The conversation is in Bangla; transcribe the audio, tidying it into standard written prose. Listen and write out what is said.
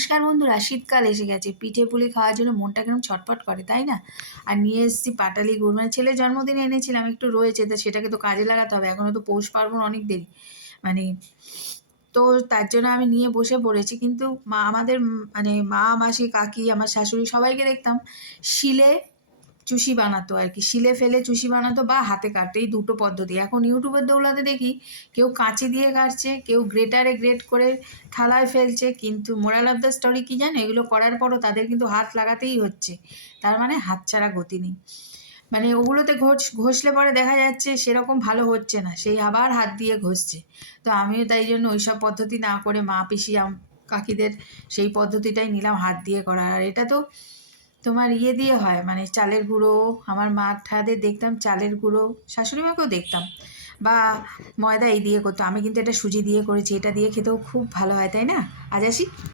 নমস্কার বন্ধুরা, শীতকাল এসে গেছে। পিঠে পুলি খাওয়ার জন্য মনটা কেমন ছটফট করে, তাই না? আর নিয়ে এসেছি পাটালি গুড়, মানে ছেলের জন্মদিনে এনেছিলাম, একটু রয়েছে, তা সেটাকে তো কাজে লাগাতে হবে। এখনও তো পৌষ পার্বণ অনেক দেরি, মানে তো তার জন্য আমি নিয়ে বসে পড়েছি। কিন্তু আমাদের মানে মা, মাসি, কাকি, আমার শাশুড়ি সবাইকে দেখতাম শিলে চুষি বানাতো আর কি, শিলে ফেলে চুষি বানাতো বা হাতে কাটতো, এই দুটো পদ্ধতি। এখন ইউটিউবের দৌলতে দেখি কেউ কাঁচি দিয়ে কাটছে, কেউ গ্রেটারে গ্রেট করে থালায় ফেলছে। কিন্তু মোরাল অফ দ্য স্টোরি কী জানো, এগুলো করার পরও তাদের কিন্তু হাত লাগাতেই হচ্ছে। তার মানে হাত ছাড়া গতি নেই। মানে ওগুলোতে ঘষলে পরে দেখা যাচ্ছে সেরকম ভালো হচ্ছে না, সেই আবার হাত দিয়ে ঘষছে। তো আমিও তাই জন্য ওইসব পদ্ধতি না করে মা, পিসি, কাকিদের সেই পদ্ধতিটাই নিলাম, হাত দিয়ে করা। আর এটা তো তোমার ইয়ে দিয়ে হয়, মানে চালের গুঁড়ো। আমার মা ঠাদের দেখতাম চালের গুঁড়ো, শাশুড়ি মাকেও দেখতাম, বা ময়দা এই দিয়ে করতো। আমি কিন্তু এটা সুজি দিয়ে করেছি, এটা দিয়ে খেতেও খুব ভালো হয়, তাই না? আজ আসি।